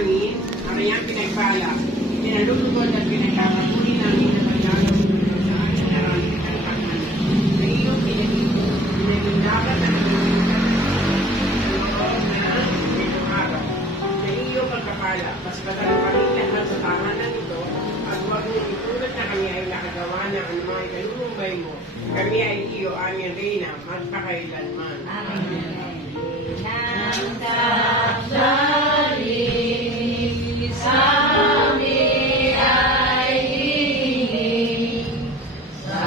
namin ang kanyang pinagpala. Pinalulugod at pinagkakapuli namin na pagdalaw sa aming maraming kalipatan. Sa iyong pinagindapat at pagkakala, paspatan kami lahat sa tahanan ito, at huwag mo itulad na kami ay nakagawa ng anumang ikalulumbay mo. Kami ay iyo, aming Reyna, magpakailanman. Amen. Nang dahil sa amin ay hiling, sa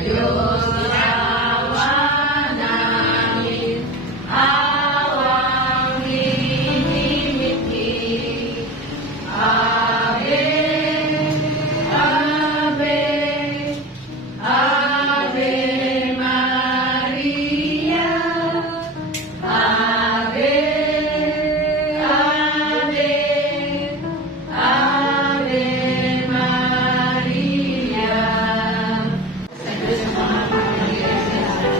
Diyos awa namin, awang hinimiti. Ave, Ave, Ave Maria. Ave, Ave, Ave Maria. Sa Diyos ang mga pangangailangan,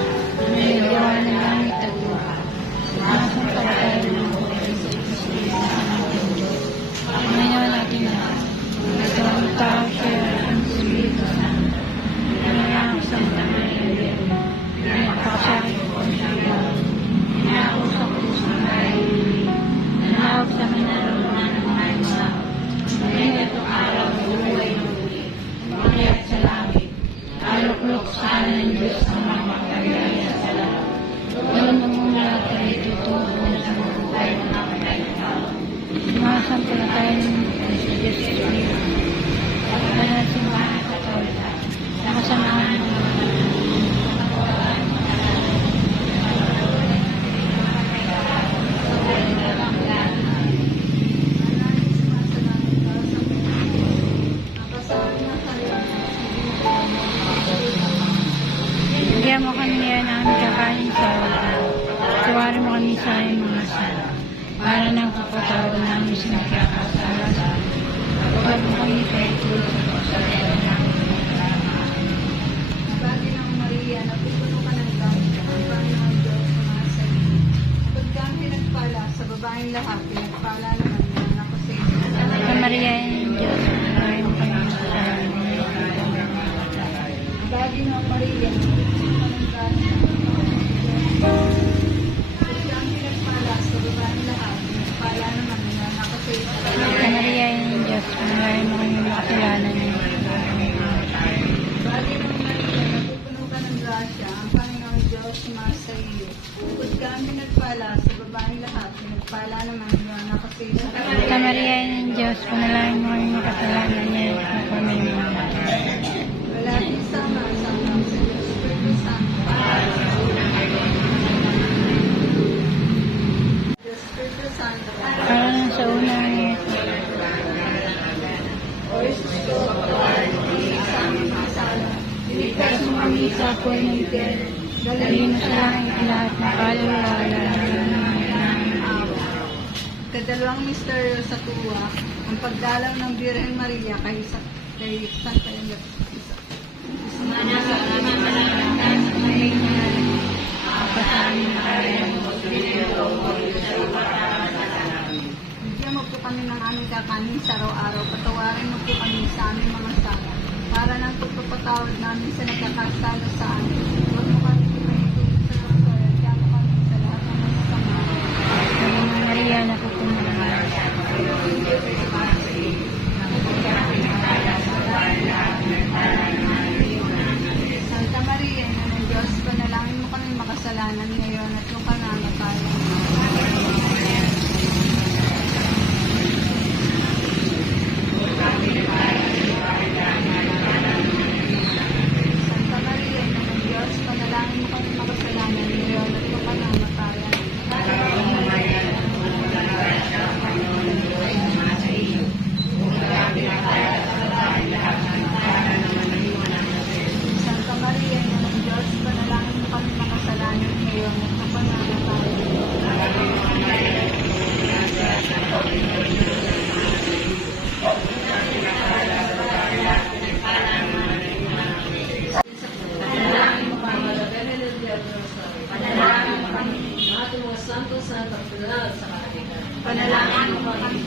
mayroon ng langit at lupa. Sumasang tawagan ng buhay sa Diyos. Ngayon natin na, ito ang tao siya ang Espiritu Santo. Kaya ang Santa Maria, pinagpakasakit ko siya. Inaako sa krus ng Maria, nanawag sa minarungan ng mga tao. Ngayon itong araw ng buhay ng muli, umakyat sa langit, aluklok sa ng Diyos ang mga magkagaya sa lahat. Doon ang mga lahat ay itutubo sa buhay ng mga tao. Sumasampalataya ng sa Diyos Espiritu, at banal simbahan Katolika, na kasamahan ng mga bigyan mo kami niya ng aming kakain sa araw. Tawarin mo kami sa aming mga sala. Para nang kapatawad namin sa nagkakasala sa amin. Huwag mo kami kaituloy sa Bagay ng Maria, napupuno ka ng grasya, ang Panginoon Diyos sumasa iyo. Kapag kang pinagpala sa babaeng lahat, pinagpala naman ng anak ko sa iyo. Sa Maria ng Diyos, maraming mo kami masasabi. Bagay ng Maria, napupuno ka ng grasya, ang Panginoon Diyos. Kapag kang pinagpala sa babaeng lahat, pinagpala naman ng anak ko sa iyo. Sa Maria ng Diyos, maraming mo kami makasalanan niya. Bagay ng Maria, napupuno ka ng grasya, ang Panginoon Diyos sumasa iyo. Kapag kang pinagpala sa babaeng lahat, pinagpala naman ng anak ko sa iyo. Sa Maria ng Diyos, panalangin mo kami makasalanan niya at kami mga Wala din sama sa Diyos, Espiritu Santo. Diyos, Espiritu Santo. para lang sa unang O Jesus ko, Lord, sa aming mga sala. Iligtas mo kami sa apoy ng impyerno. dalhin mo sa langit lahat ng kaluluwa ng awa. Kadalawang misteryo sa tuwa, ang pagdalaw ng Birhen Maria kay Santa Elena. Bigyan mo po kami ng aming kakanin sa araw-araw. Patawarin mo po kami sa aming mga sala. Para ng pagpapatawad namin sa nagkakasala sa amin. Huwag mo kami ipahintulot sa Lord. Kaya mo kami sa lahat ng masasama. Maria na pupunan Santa Maria, ina ng Diyos, panalangin mo kami makasalanan ngayon at yung kananatayan. Santa Maria, ina ng Diyos, panalangin mo kami makasalanan ngayon at yung kananatayan. Santa Maria, ina ng Diyos, panalangin mo kami makasalanan ngayon at yung kananatayan. Panalangin mo kami, mga santo-santo, sa katikan. Panalangin mo kami.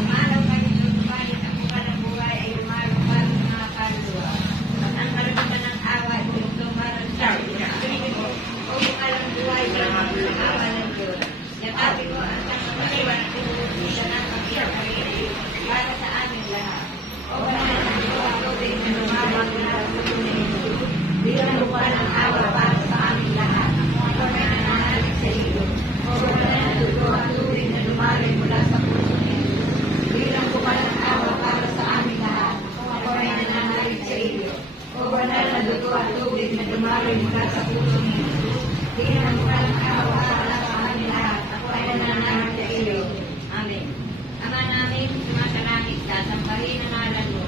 Umalaw kayo doon, balit ang buwan ng buhay ay umalupal ng mga kaluluwa. At ang karamitan ng awa ay tumaran sa iyo. O bukalang buhay ay ang awa ng Diyos. Yakapin mo ang pagkakaliwan at pinulutusan ng pagkakaliwan para sa aming lahat. O banal ng Diyos, tubig na lumalang mula sa tunay. Bilang buwan ng awa para sa aming lahat. O may nananalig sa iyo. O banal ng dugo at tubig na lumalang mula sa puso niya. Bilang buwan ng awa para sa aming lahat. Ako ay nananalig sa iyo. O banal na dugo at tubig na lumalang mula sa puso niya. Bilang buwan ng awa para sa aming lahat. Ako ay nananalig sa iyo. Amen. Ama namin, sumasalangit ka, sambahin ang ngalan mo.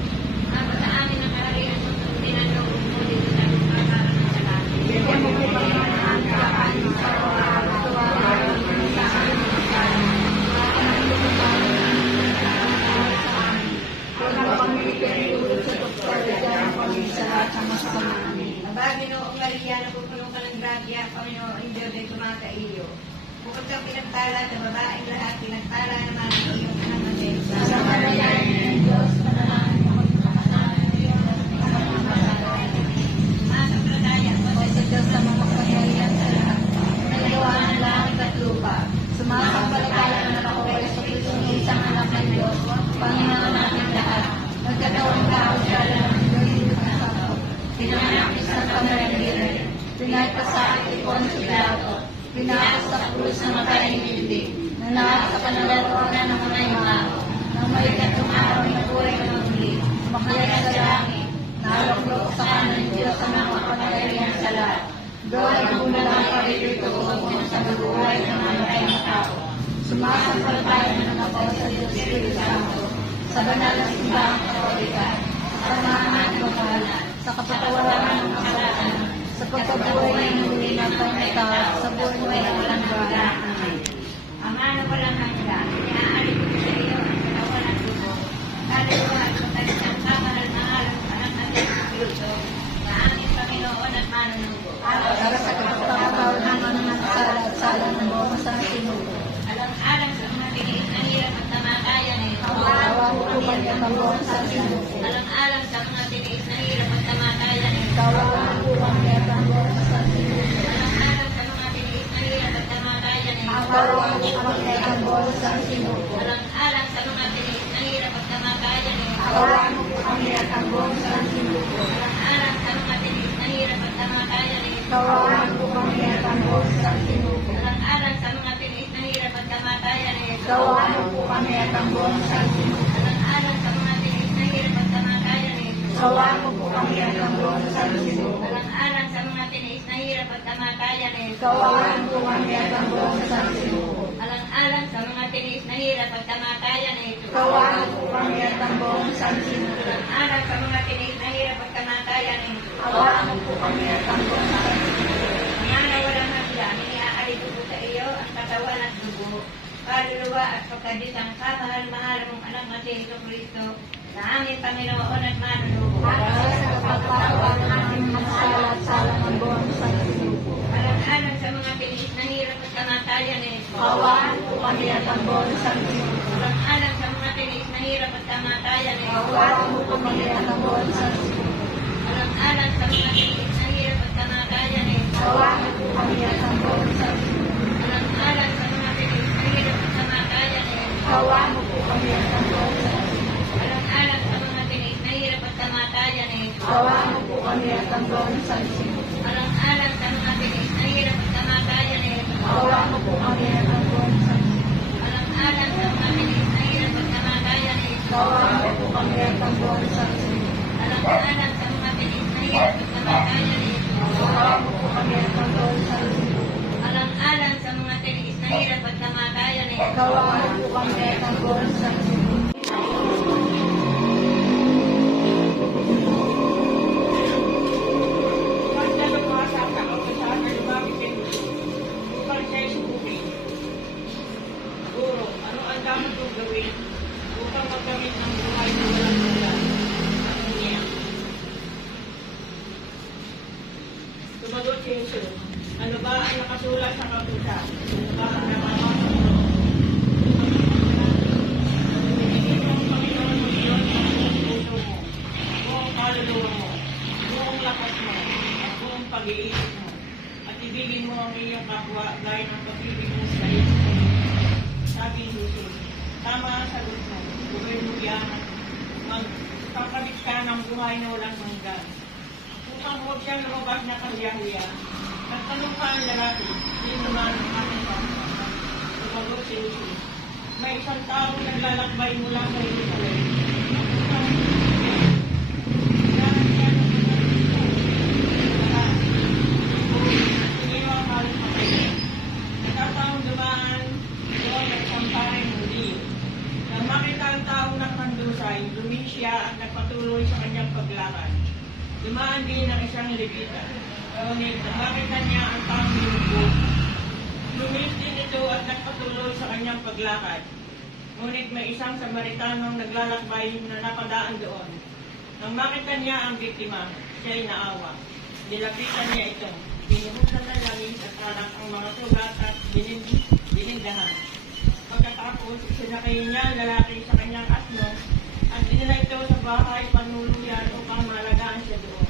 Ama sa amin ang kaharian mo, sundin ang loob mo dito sa lupa para ng salamat. Bigyan mo po kami ng aming kakanin sa araw-araw. Tuwaran mo kami sa aming kasalanan. Huwag mo kami ipinulot sa tukso, bigyan mo kami sa lahat ng masama namin. Aba, Ginoong Maria, napupuno ka ng grasya, Panginoon, ang Diyos ay tumasa iyo. Bukod kang pinagtala sa babaeng lahat, pinagtala naman ang iyong anak na Jesus. Sa kanayanan ng Diyos, panalangin mo kami sa kasalanan ng Diyos at sa mga kasalanan. Masapradaya mo O sa Diyos sa mga pangyarihan sa lahat, nagawa ng langit at lupa. Sumasampalataya na ako kay Yesu Cristo ng isang anak ng Diyos, Panginoon natin lahat. Nagkatawang tao siya lang ng Diyos at Santo. Pinanganak ni Santa Maria, pinagpasakit ni Poncio Pilato, pinakas sa krus na matay ni Dibdib, nanahal sa kanalatuanan ng mga imang, nang may katumaraw na buhay ng muli, umakyat sa langit, nalaklok sa kanan ng Diyos sa mga kapangyarihan sa lahat. Doon ang bumalang parito tungkol sa buhay ng mga matay na tao. Sumasampalataya na ako sa Diyos Espiritu Santo, sa banal na simbahang katolika, sa samahan ng bangalan, sa kapatawaran ng kasalanan, sa pagkabuhay ng muli ng pangitawad, sa buhay ng walang hanggan. Amen. Ama na walang hanggan, inaalit ko sa iyo ang katawan at dugo. Kaluluwa at pagkalisang kamahal-mahal ang anak natin sa Kristo, na aming Panginoon at manunugo. Para sa kapatawad ng mga nakasala at sala ng buong masama sinuko. Alang-alang sa mga tiniis na hirap at tamataya na ito. Awa mo po kami at ang buong masama sinuko. Alang-alang sa mga tiniis na hirap at tamataya na ito. Awa mo po kami at ang buong masama sinuko. Alang-alang sa mga tiniis na hirap at tamataya na ito. Awa mo po kami at ang buong masama sinuko. Alang-alang sa mga tiniis na hirap at tamataya na ito. Awa mo po kami at ang buong masama sinuko. Alang-alang sa mga tiniis na hirap at tamataya na ito. Awa mo po kami at ang buong masama sinuko. Alang-alang sa mga tiniis na hirap at tamataya na ito. Awa mo po kami at ang buong masama sinuko. Alang-alang sa mga tiniis na hirap at tamataya na ito. Awa mo po kami at ang buong masama sinuko. Alang-alang sa mga tiniis na hirap at tamataya na ito. Awa mo po kami at ang buong masama sinuko. Alang-alang sa mga tiniis na hirap at tamataya na ito. Awa mo po kami at ang buong masama sinuko. Alang-alang sa mga tiniis na hirap at tamataya na ito. Awa mo po kami at ang buong masama sinuko. Mga na walang hanggan, iniaalito ko sa iyo ang katawan at dugo, kaluluwa at pagkadisang kamahal-mahal mong anak na si Jesu Cristo, na aming Panginoon at manunugo. Para sa kapatawad ng aming mga sala at sala ng buong masama sinuko. Alang-alang sa mga tiniis na hirap at tamataya na ito. Awa mo po kami at ang buong masama sinuko. Alang-alang sa mga tiniis na hirap at tamataya na ito. Awa mo po kami at ang buong masama sinuko. Alang-alang sa mga tiniis na hirap at tamataya na ito. Awa mo po kami at ang buong masama sinuko. Alang-alang sa mga tiniis na hirap at tamataya na ito. Awa mo po kami at ang buong masama sinuko. Alang-alang sa mga tiniis na hirap at tamataya na ito. Awa mo po kami at ang buong masama sinuko. Alang-alang sa mga tiniis na hirap at tamataya na ito. Awa mo po kami at ang buong masama sinuko. Alang-alang sa mga tiniis na hirap at tamataya na ito. Awa mo po kami at ang buong masama sinuko. Alang-alang sa mga tiniis na hirap at tamataya na ito. Awa mo po kami at ang buong masama sinuko. Alang-alang sa mga tiniis na hirap at tamataya na ito. Awa mo po kami at ang buong masama sinuko. Huwag na lumasa ka o sa akin lumapit kayo. Upang siya'y sukurin. Guro, ano ang dapat kong gawin upang magkamit ng buhay na walang hanggan? Ano niya? Sumagot si Jesus, Ano ba ang nakasulat sa kautusan? Ano ba ang nakakasama mo? Pinigin mo ang Panginoon mo Diyos sa buong puso mo, buong kaluluwa mo, buong lakas mo, at buong pag-iisip mo. At ibigin mo ang iyong kapwa gaya ng pag-ibig mo sa iyo. Sabi ni Jesus, tama ang sagot mo, gawin mo yan, magpapalit ka ng buhay na walang hanggan. Upang huwag siyang lumabas na kaliyahuya, nagtanong pa ang lalaki, hindi naman ang aking kapwa. Sumagot si Jesus, may isang tao naglalakbay mula sa Jerusalem. Nagkataong dumaan doon at isang pareng muli. Nang makita ang taong nakandusay, luming siya at nagpatuloy sa kanyang paglakad. Dumaan din ang isang Levita. Ngunit nang makita niya ang taong lumubog, luming din ito at nagpatuloy sa kanyang paglakad. Ngunit may isang Samaritanong naglalakbay na napadaan doon. Nang makita niya ang biktima, siya'y naawa. Nilapitan niya ito. Binuhusan ng langis at alak ang mga sugat at binindahan. Pagkatapos, sinakay niya ang lalaki sa kanyang asno at dinala ito sa bahay panuluyan upang malagaan siya doon.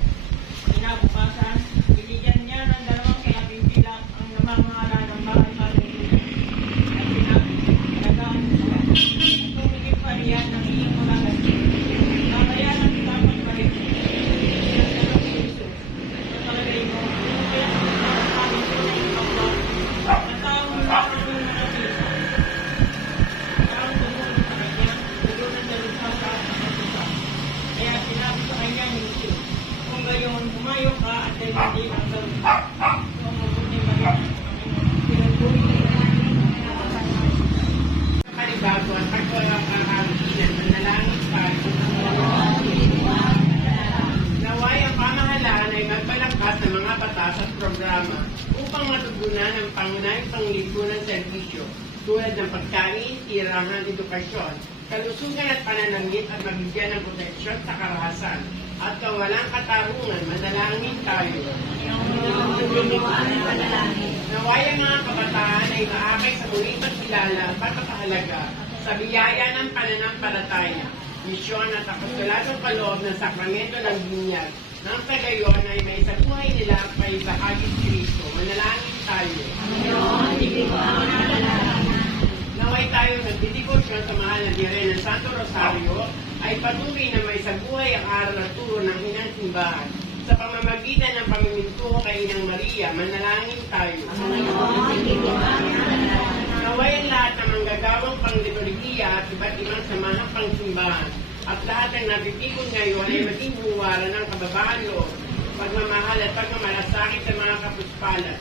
Kinabukasan, binigyan niya ng 2 kalabing pilak ang namamahala ng bahay panuluyan at pinagalagaan siya. At tumigil pa riyan ng iyong mga gasto. Babayaran kita pagbalik mo. Nagtanong si Jesus, sa palagay mo, ano kaya ang aming tunay na kapwa? Ang taong naroon ng mga pisa. Ang tumunod sa kanya, tulungan sa luksa sa kapatid. Kaya sinabi sa kanya ni Jesus, kung gayon, humayo ka at ay hindi ang gawin. So, mabuti ba yan? Panibago at pagkulang ang karuginan, manalangin pa. Naway ang pamahalaan ay magpalangkas ng mga batas at programa upang matugunan ang pangunahing panglipunan serbisyo tulad ng pagkain, tirahan, edukasyon, kalusugan at pananamit at mabigyan ng proteksyon sa karahasan at kawalang katarungan, manalangin tayo. Naway ang mga kabataan ay maakay sa muling pagkilala at pagpapahalaga sa biyaya ng pananampalataya, misyon at apostolado paloob ng sakramento ng binyag nang sa gayon ay may sa buhay nila kay bahagi Kristo. Manalangin tayo. Naway tayo nagdidibosyon sa mahal na Diyan ng Santo Rosario ay patuloy na may sa buhay ang aral at turo ng Inang Simbahan. Sa pamamagitan ng pamimintuho kay Inang Maria, manalangin tayo. Naway ang lahat ng manggagawang pangliturhiya at iba't ibang samahang pangsimbahan at lahat ng napipikon ngayon ay maging buwaran ng kababaan loob, pagmamahal at pagmamalasakit sa mga kapuspalan.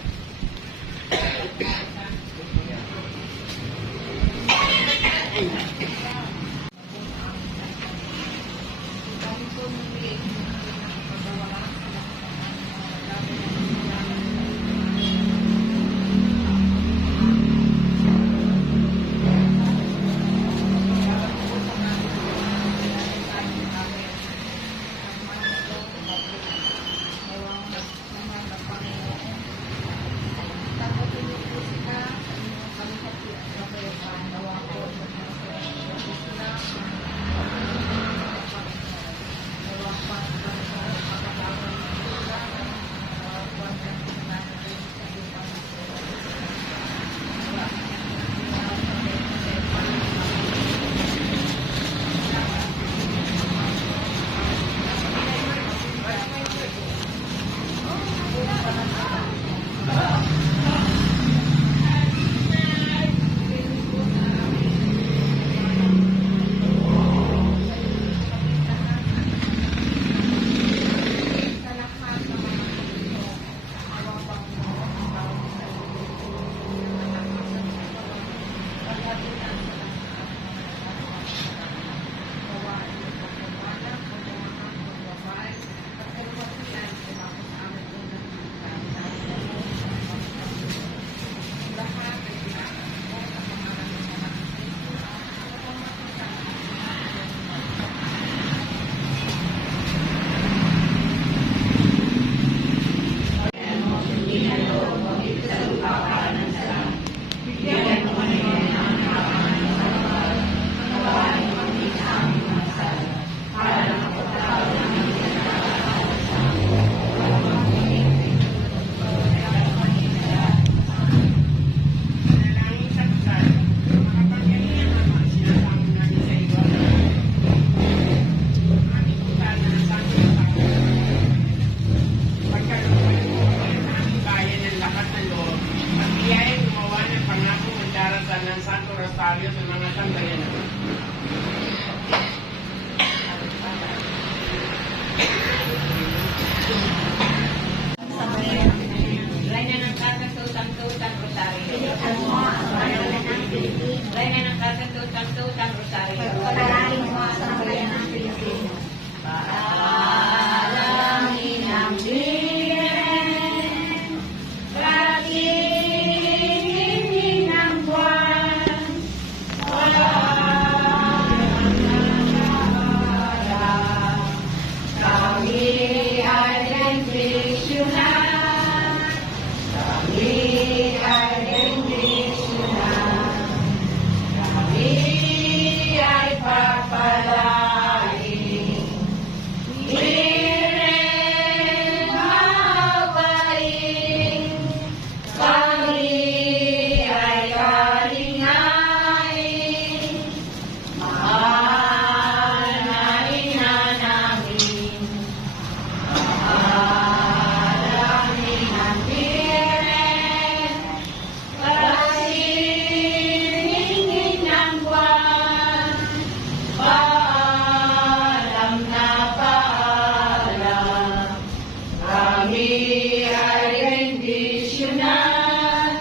ay bendisyonan.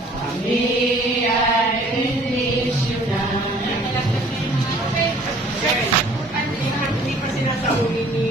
Kami ay bendisyonan. Hindi pa sinasauli ni